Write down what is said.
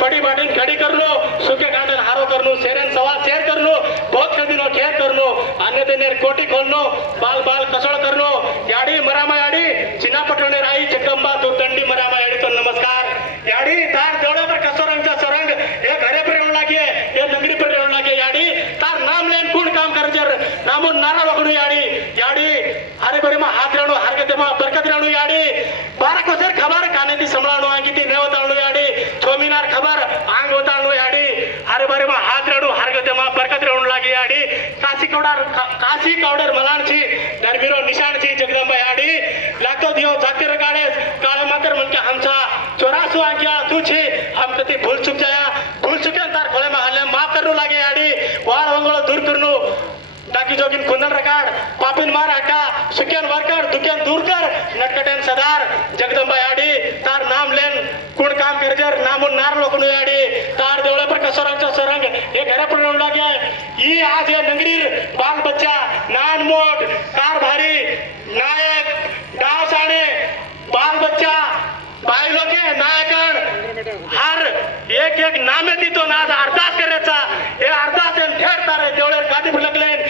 पड़ी बाटिन खड़ी कर लो सुखे कांडन हारो कर लो शेरन सवाल शेयर कर लो बहुत कदिनो ठेर कर लो अन्य देनेर कोटी खोल लो बाल बाल कसळ कर लो याडी मरामा याडी चिना पटवणे राई जगदंबा दुर्दंडी मरामा याडी तो नमस्कार याडी तार देवळे पर कसोरंगचा सरंग हे घरे पर येऊन लागे हे नगरी पर येऊन लागे याडी तार नाम लेन कोण काम करजर नामून नारा वगडू याडी याडी हरे बरे मा हात राणू हरगते मा बरकत राणू याडी बारा कोसर खबर काने ती संभळाणू अंगिती नेवताणू याडी छोमिनार खबर आंग होताणू याडी हरे बरे मा हात राणू हरगते मा बरकत राणू लागे याडी काशी कवडर मलाणची दरबिरो निशाणची जगदंबा याडी लागतो दियो जातीर गाडे काळे मात्र म्हणके हमचा 84 आज्ञा तुझी हम कती भूल चुक जाया भूल चुके तार खोले मा हल्ले माफ करू लागे याडी वाळ वंगळ दूर करनु टाकी जोगिन कुंदन रकाड पापिन मार हटा सुक्यान वरकर दुक्यान दूर कर नटकटेन सदार जगदंबा याडी तार नाम लेन कोण काम करजर नामून नार लोकणू याडी तार देवळे पर कसोरांचा सरंग हे घरे पर येऊन लागे ई आज हे नगरीर बाल बच्चा नान मोठ कार भारी नायक डाव साणे बाल बच्चा बाई लोके नायकन हर एक नामे ती तो नाज अरदास करायचा हे अरदास ठेर तारे देवळे गादी फुलकलेन